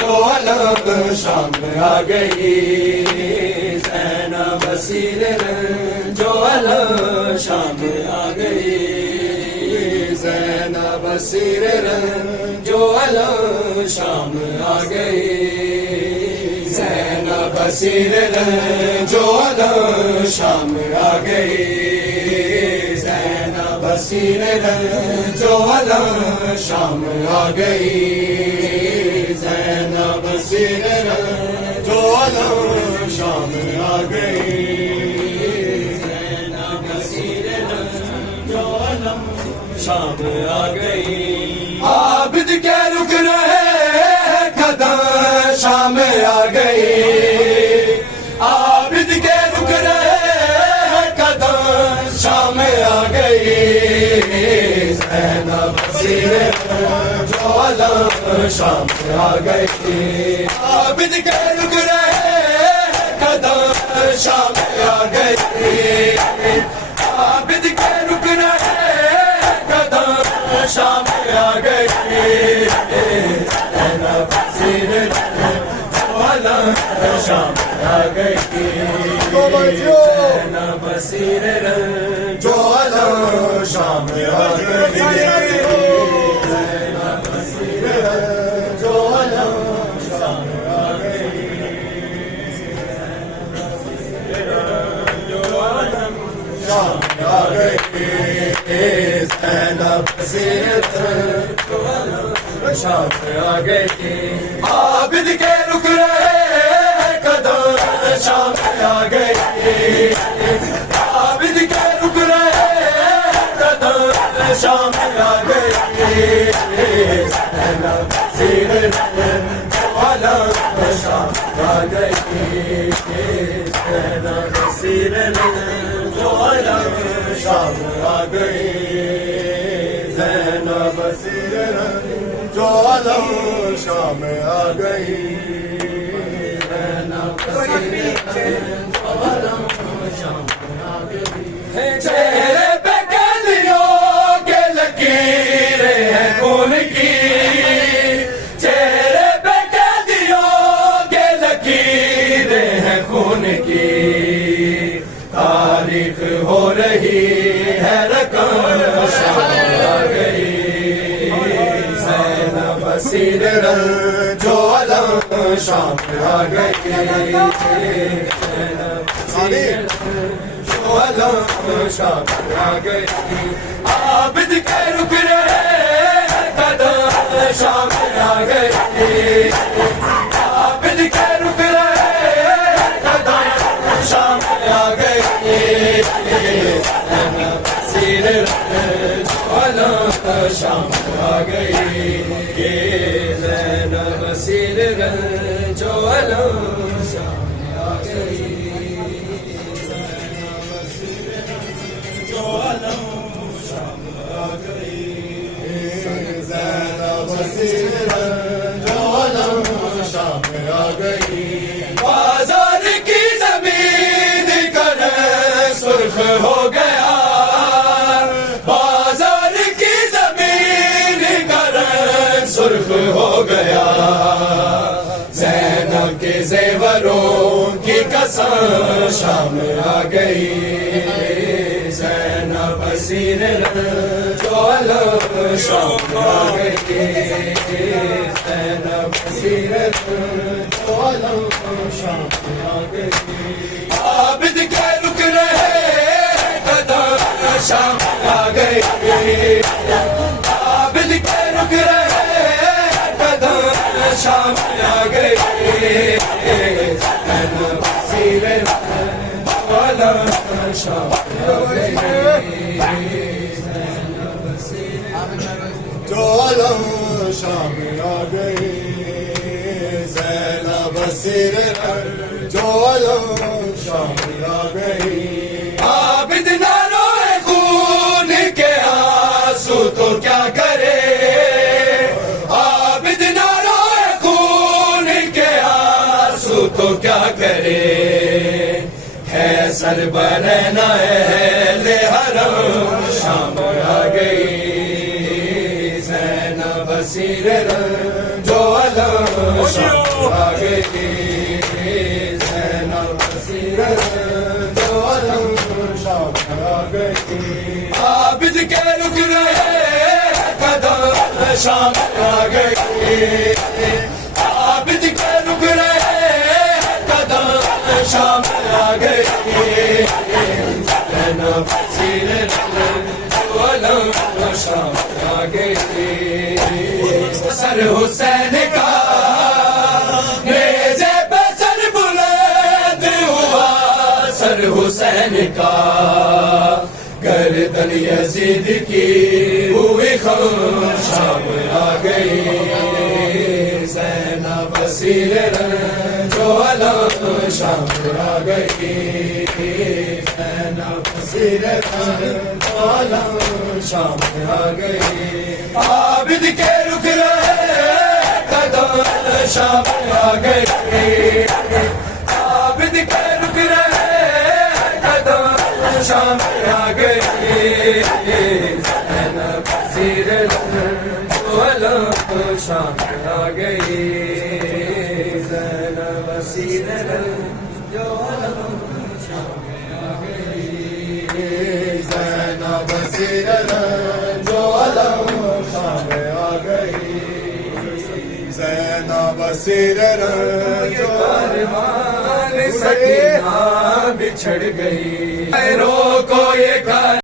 جو علم شام آ گئی زینب اسیر جو علم شام آ گئی زینب اسیر جو علم شام آ گئی زینب اسیر جو علم شام آ گئی زینب اسیر جو علم شام آ گئی زینب اسیر جو علم شام آ گئی زینب اسیر جو علم شام آ گئی عابد کے رک رہے قدم شام آ گئی عابد کے رک رہے قدم شام آ گئی زینب اسیر جو علم شام آ گئی عابد کے رک رہے قدم شام آ گئی عابد کے رک رہے قدم شام آ گئی زینب اسیر جو علم شام آ گئی زینب اسیر جو علم شام آ گئی زینب اسیر جو علم شام آ گئی جو علم شام آ گئی زینب اسیر جو علم شام آ گئی عابد کے رک رہے قدم شام آ گئی عابد کے رک رہے قدم شام آ گئی زینب اسیر جو علم شام آ گئی زینب اسیر جو علم شام آ گئی زینب اسیر جو علم شام آ گئی زینب اسیر جو علم شام آ گئی چہرے پہ قیدیوں کے لکیریں ہیں خون کی چہرے پہ قیدیوں کے لکیریں ہیں خون کی تاریخ ہو رہی ہے رقم شام آ گئی زینب اسیر جو علم شام آ گئی زینب اسیر جو علم شام آ گئی عابد کے رک رہے قدم شام آ گئی عابد کے رک رہے قدم شام آ گئی زینب اسیر جو علم شام آ گئی زینب اسیر جو علم شام آ گئی جو علم شام آ گئی زینب اسیر جو علم شام آ گئی بازار کی زمین کر سرخ ہو گیا بازار کی زمین کر سرخ ہو گیا زینب کے زیوروں کی قسم شام آ گئی زینب اسیر جو علم شام آ گئی زینب اسیر جو علم شام آ گئی عابد کے رک رہے قدم شام آ گئی عابد کے رک رہے قدم شام آ گئی زینب اسیر جو علم شام آ گئی جو علم شام آ گئی زینب اسیر جو علم شام آ گئی عابد نہ روئے خون کے آنسو تو کیا کرے عابد نہ روئے خون کے آنسو تو کیا کرے ہے سربرہنہ اہل حرم شام آ گئی زینب اسیر جو عالم شام آ گئی زینب بصیر جو عالم شام آ گئی عابد کے رک رہے قدم شام آ گئی عابد کے رک رہے قدم شام آ گئی زینب بصیر جو عالم شام آ گئی سر حسین کا نیزے پہ سر بلند ہوا سر حسین کا گردن یزید کی ہوئی خم شام آ گئی زینب بصیر جو عالم شام آ گئی زینب بصیر جو عالم شام آ گئی عابد کے رک رہے قدم شام آ گئی عابد کے رک رہے قدم شام آ گئی زینب بصیر جو عالم شام آ گئی زینب بصیر جو عالم شام آ گئی زینب بصیر جو عالم شام آ گئی زینب بصیر جو ارمان سکینہ بچھڑ گئی رو کو یہ